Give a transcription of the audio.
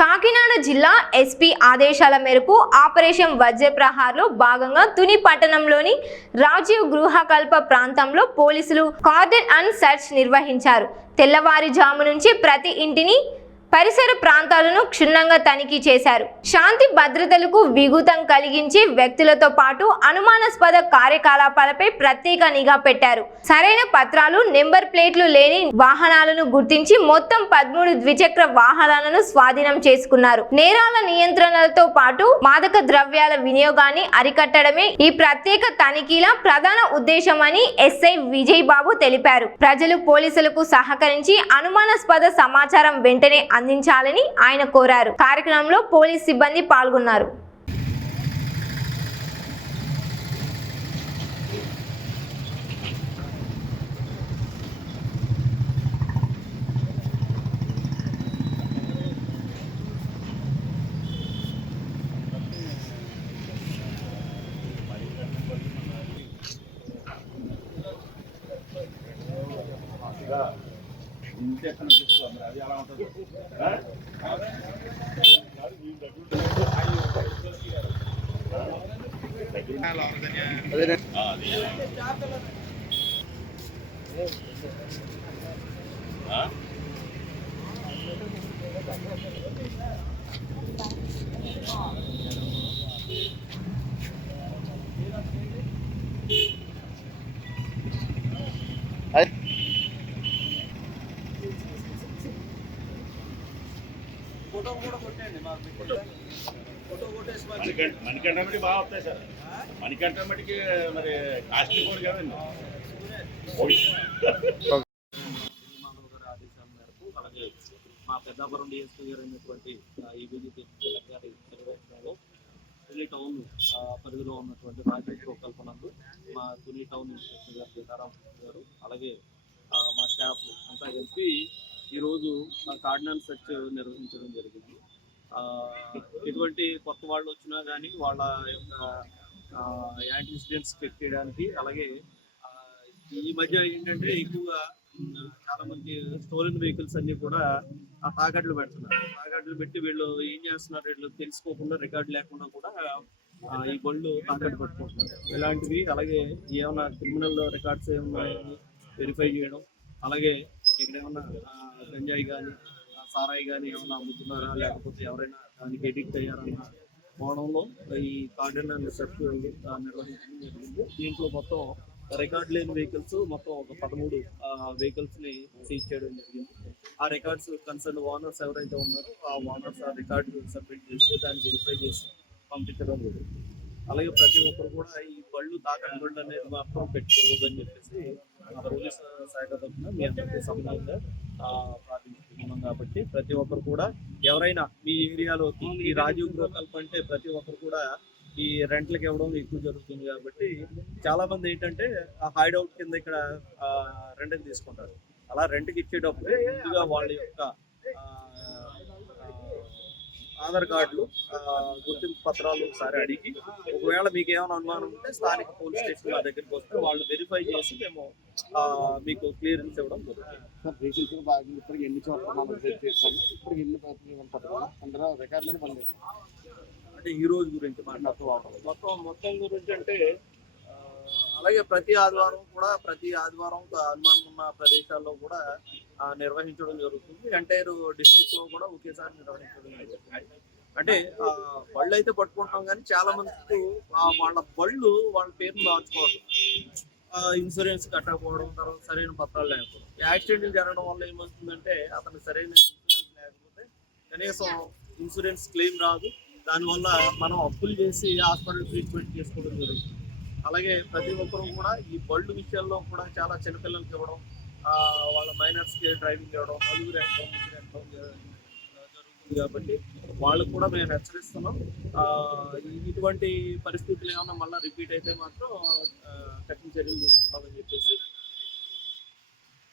కాకినాడ జిల్లా ఎస్పీ ఆదేశాల మేరకు ఆపరేషన్ వజ్రప్రహార్లో భాగంగా తుని పట్టణంలోని రాజీవ్ గృహకల్ప ప్రాంతంలో పోలీసులు కార్డన్ అండ్ సెర్చ్ నిర్వహించారు. తెల్లవారుజాము నుంచి ప్రతి ఇంటిని పరిసర ప్రాంతాలను క్షుణ్ణంగా తనిఖీ చేశారు. శాంతి భద్రతలకు విఘాతం కలిగించే వ్యక్తులతో పాటు అనుమానాస్పద కార్యకలాపాలపై ప్రత్యేక నిఘా పెట్టారు. సరైన పత్రాలు, నెంబర్ ప్లేట్లు లేని వాహనాలను గుర్తించి మొత్తం 13 ద్విచక్ర వాహనాలను స్వాధీనం చేసుకున్నారు. నేరాల నియంత్రణలతో పాటు మాదక ద్రవ్యాల వినియోగాన్ని అరికట్టడమే ఈ ప్రత్యేక తనిఖీల ప్రధాన ఉద్దేశమని ఎస్ఐ విజయ్ బాబు తెలిపారు. ప్రజలు పోలీసులకు సహకరించి అనుమానాస్పద సమాచారం వెంటనే అందించాలని ఆయన కోరారు. కార్యక్రమంలో పోలీస్ సిబ్బంది పాల్గొన్నారు. మణికంఠమటి బాగా వస్తాయి సార్. మణికంఠమటికి మరి కాస్ట్లీ కూడా కదండి. ఆదేశాల మేరకు అలాగే మా పెద్దాపురం డిఎస్పీ గారు అయినటువంటి ఈబీజీ గారి నిర్వహణలో తుని టౌన్ పరిధిలో ఉన్నటువంటి రాజీవ్ గృహకల్పనందు మా తుని టౌన్ ఇన్స్పెక్టర్ గారు సీతారాం గారు అలాగే మా స్టాఫ్ అంతా కలిపి ఈరోజు కార్డినెన్స్ సెర్చ్ నిర్వహించడం జరిగింది. ఎటువంటి కొత్త వాళ్ళు వచ్చినా కానీ వాళ్ళ యొక్క యాంటీసిడెంట్స్ చెక్ చేయడానికి, అలాగే ఈ మధ్య ఏంటంటే ఎక్కువగా చాలా మంది స్టోలెన్ వెహికల్స్ అన్ని కూడా తాకట్లు పెడుతున్నారు. తాకట్లు పెట్టి వీళ్ళు ఏం చేస్తున్నారు, వీళ్ళు తెలుసుకోకుండా రికార్డు లేకుండా కూడా ఈ బళ్ళు తాకట్టు పెట్టుకుంటున్నారు. ఇలాంటివి అలాగే ఏమైనా క్రిమినల్ రికార్డ్స్ ఏమన్నా వెరిఫై చేయడం, అలాగే ఇక్కడ ఏమన్నా గంజాయి కానీ సారాయి కానీ ఏమన్నా అమ్ముతున్నారా, లేకపోతే ఎవరైనా దానికి ఎడిక్ట్ అయ్యారన్న కోణంలో ఈ కార్డన్ అండ్ సెర్చ్ నిర్వహించడం జరిగింది. దీంట్లో మొత్తం రికార్డ్ లేని వెహికల్స్ మొత్తం ఒక 13 వెహికల్స్ ని సీజ్ చేయడం జరిగింది. ఆ రికార్డ్స్ కన్సర్న్ ఓనర్స్ ఎవరైతే ఉన్నారో ఆ ఓనర్స్ ఆ రికార్డు సబ్మిట్ చేసి దాన్ని వెరిఫై చేసి పంపించడం జరిగింది. అలాగే ప్రతి ఒక్కరు కూడా ఈ బళ్ళు తాకట్టు బళ్ళు అనేది మాత్రం పెట్టుకోవద్దని చెప్పేసి పోలీస్ శాఖ తరఫున మీ అందరికీ సమన్వయంగా ప్రార్థించుకుంటున్నాం. కాబట్టి ప్రతి ఒక్కరు కూడా ఎవరైనా మీ ఏరియాలో ఈ రాజీవ్ గృహకల్ప అంటే ప్రతి ఒక్కరు కూడా ఈ రెంట్లకు ఇవ్వడం ఎక్కువ జరుగుతుంది. కాబట్టి చాలా మంది ఏంటంటే హైడౌట్ కింద ఇక్కడ రెంట్కి తీసుకుంటారు. అలా రెంట్కి ఇచ్చేటప్పుడు ముందుగా వాళ్ళ యొక్క ఆధార్ కార్డులు, గుర్తింపు పత్రాలు ఒకసారి అడిగి, ఒకవేళ మీకు ఏమైనా అనుమానం ఉంటే స్థానిక పోలీస్ స్టేషన్ మా దగ్గరికి వస్తే వాళ్ళు వెరిఫై చేసి మేము మీకు క్లియరెన్స్ ఇవ్వడం జరుగుతుంది. ఇప్పటికి ఎన్ని చోట్ల మనం చేస్తాము, ఇప్పుడు ఎన్ని అందరూ రికార్డులను పని అంటే ఈ రోజు గురించి మాట్లాడుతూ మొత్తం గురించి అంటే అలాగే ప్రతి ఆదివారం అనుమానం ఉన్న ప్రదేశాల్లో కూడా నిర్వహించడం జరుగుతుంది. ఎంటైర్ డిస్ట్రిక్ట్ లో కూడా ఒకేసారి నిర్వహించడం జరుగుతుంది. అంటే బళ్ళు అయితే పట్టుకుంటాం, కానీ చాలా మందికి వాళ్ళ బళ్ళు వాళ్ళ పేరును దాచుకోవడం, ఇన్సూరెన్స్ కట్టకపోవడం, తర్వాత సరైన పత్రాలు లేకపోవడం. యాక్సిడెంట్లు జరగడం వల్ల ఏమవుతుందంటే అతనికి సరైన ఇన్సూరెన్స్ లేకపోతే కనీసం ఇన్సూరెన్స్ క్లెయిమ్ రాదు. దానివల్ల మనం అప్పులు చేసి హాస్పిటల్ ట్రీట్మెంట్ చేసుకోవడం జరుగుతుంది. అలాగే ప్రతి ఒక్కరు కూడా ఈ బళ్ళు విషయాల్లో కూడా చాలా చిన్నపిల్లలకి ఇవ్వడం, వాళ్ళ మైనర్స్కి డ్రైవింగ్ ఇవ్వడం, నలుగురు ఎక్కడం జరుగుతుంది. కాబట్టి వాళ్ళకు కూడా మేము హెచ్చరిస్తున్నాం. ఇటువంటి పరిస్థితులు ఏమైనా మళ్ళీ రిపీట్ అయితే మాత్రం కఠిన చర్యలు తీసుకుంటామని చెప్పేసి